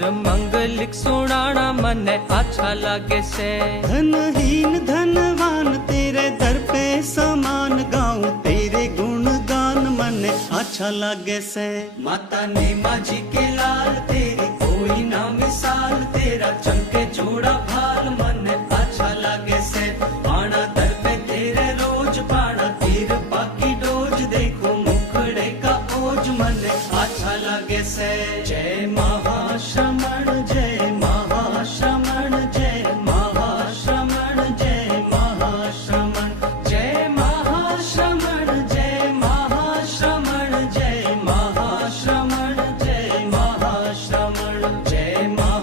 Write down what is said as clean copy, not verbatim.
मंगलिक सुनाना मने अच्छा लागे से। धनहीन धनवान तेरे दर पे समान गाऊं तेरे गुणगान मने अच्छा लागे से। माता नीमा जी के लाल तेरी कोई ना मिसाल, तेरा चमके जोड़ा भाल मने अच्छा लागे से। पाना दर पे तेरे रोज पाना तीर बाकी डोज, देखो मुखड़े का ओज मने अच्छा लागे से। जय महाश्रमण जय महाश्रमण जय महाश्रमण जय महाश्रमण जय महाश्रमण जय महाश्रमण जय महाश्रमण जय महाश्रमण जय महा